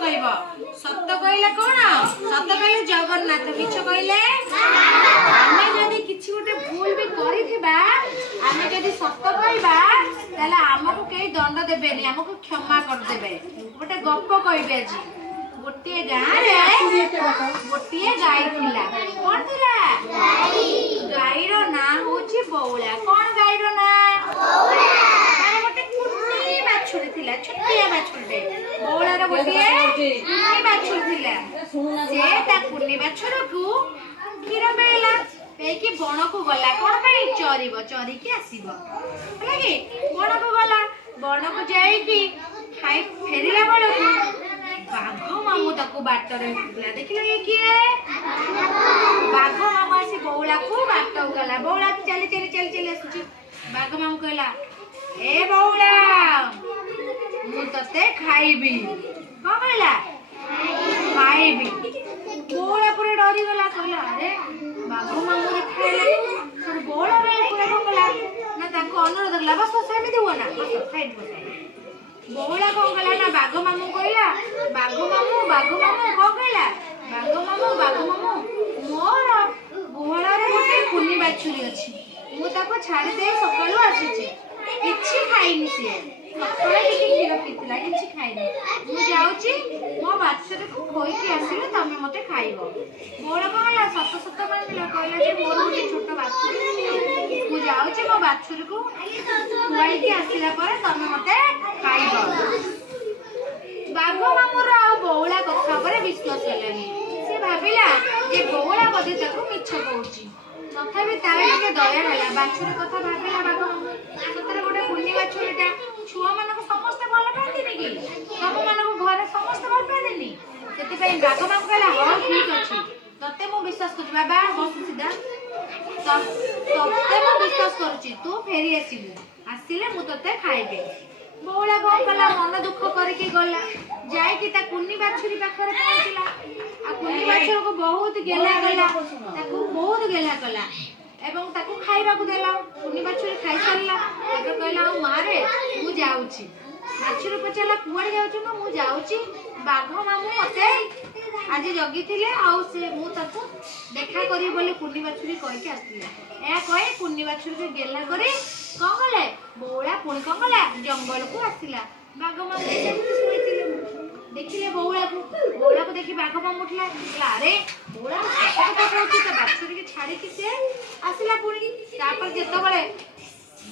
कहब सत कहले कौन सत कहले जगन्नाथ मिछ कहले आमे जदि किछि गोटे भूल भी करिथिबा आमे जदि सत कहबा ताले हमकु केही दंड देबेनी हमकु क्षमा कर देबे। गोटे गप्प कहबे जी गोटे गाँ रे गोटे गाय थिला कोन थिला गाय रो ना होची बौला कोन गाय रो ना बौला माने गोटे कुन्नी बाछुरी थिला छोटिया बाछुरीटे बौला रो गोटे कुन्नी बाछुरी थिला से ता कुन्नी बाछुरी को क्षीर बेला पेकी बण को गला कोन पे चरिबो चरी के आसीबो होला कि बण को गला बण को जाई कि खाई फेरिला बळ बाघ मामू ताको बाटर देखिल ये किए बाघ मामू आसी बौला को बाट गला बौला चली चली चली चली आसुची बाघ मामू कहला ए बौला मु तते खाइबी को कहला खाइबी बौला पूरा डरी गला कहला अरे बाघ मामू रे खाइले सब बौला रे पूरा कहला ना ताको अनुरोध करला बस सेमी देबो ना बस खाइ बस बौला कौन कहला ना बाघ मामू कहला बाघ मामू कौन कहला बाघ मामू मोर गुहल रे गोटे कुन्नी बाछुरी अछि मु ताको छाड़ी दे सकाळु आसीछि किछि खाइनी से सकाळे टिके क्षीर पितला किछि खाइनी मु जाउछि मो बाछुरी को खोई के आसीले तमे मते खाइबो बौला कहला सत सत मानिला कहला जे मोर गोटे छोट बाछुरी मु जाउछि मो बाछुरी को खोई के आसीला पर तमे मते खाइबो। बाघ मामूर आ बौला कथा पर विश्वास हेलानी से भाबिला जे बौला बदे ताको मिछ कहूची तथापि तार के दया होला बाछुरी कथा भाबिला बाघ मामू सतरे गोटे पुण्य बाछुरीटा छुआ मानको समस्त भल पाइथिनि कि सब मानको घरे समस्त भल पाइथिनि सेति पई बाघ मामू कहला हां ठीक अछि तते मु विश्वास करू बाबा बस सीधा तते मु विश्वास करूची तू फेरी आसीबू आसीले मु तते खाइबे। बौला कौन कला मन दुख करके गला जाई ता कुन्नी बाछुरी पाखरे पहुंचला आ कुन्नी बाछुरी को बहुत गेला गला ताको बहुत गेला कला एवं ताको खाइबा को देला कुन्नी बाछुरी खाइ सरला ताको कहला मारे मु जाउची बाछुरी पचला कुआडे जाउछु ना मु जाउची बाघ मामू मते आज जगी थिले आ से मु ताको देखा करी बोले कुन्नी बाछुरी कहि के आस्तिला ए कहि कुन्नी बाछुरी के गेला करे कौन गले बौला पुणी कौन गला जंगल को आसिला बाघ मामू सुइतिले देखिले बौला को देखि बाघ मामू उठला अरे बौला कथा कहउची त बाछुरी के छाड़ी कि से आसिला पुणी तापर जेतो बळे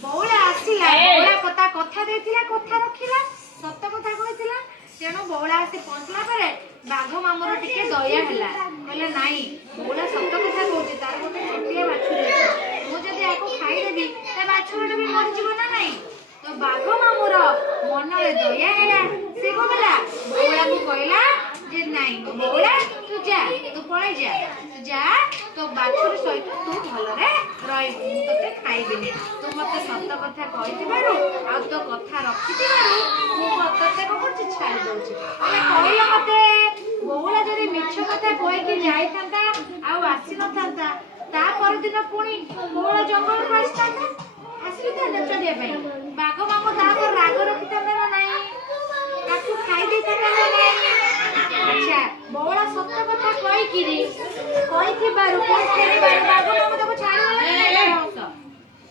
बौला आसिला बौला कथा देथिला कथा रखिला सत्य कथा कहितिला तेणु बौला आसी पहुंचला परे बाघ मामूर टिके दया होला कहले नाही बौला सत्य कथा कहउची तार गोटे छोटिया बाछुरी मु जदि आको खाइ देबी त बाछुरी भी मरि जीव ना नाही तो बाघ मामूर मन रे दया होला से को गला बौला को कहला जे नाही बौला तू जा तू पळे जा तो बाछुरी सहित तू भल रे रही मु तते खाइबिनी तू मते सत्य कथा कहितिबारु आ तो कथा रखितिबारु मु तते को कुछ छाड़ी दउची अरे कहला मते बौला जदी मिछ कथा कहि के जाई थांता आ आसी न थांता ता पर दिन पुणी बौला जंगल को आस्तांता आसी त नचदिया पई बाघ मामू ता पर राग रखितांता ना नाही ताकू खाइ देतांता ना नाही। अच्छा बौला सत्य कथा कहि किरी कहिथिबारु कोन फेरी बाघ मामू ताको छाड़ी देला ना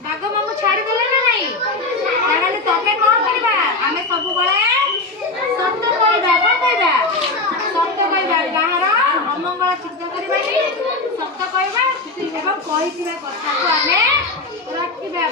बाघ मामू छाड़ी देला ना नाही ताले तमे कोन करबा आमे सब बळे सत्य कहबा कोन कहबा सत्य कहबा काहर अमंगल चिंता करबानी सत्य कहबा एवं कहिथिबा कथा को आमे रखिबा।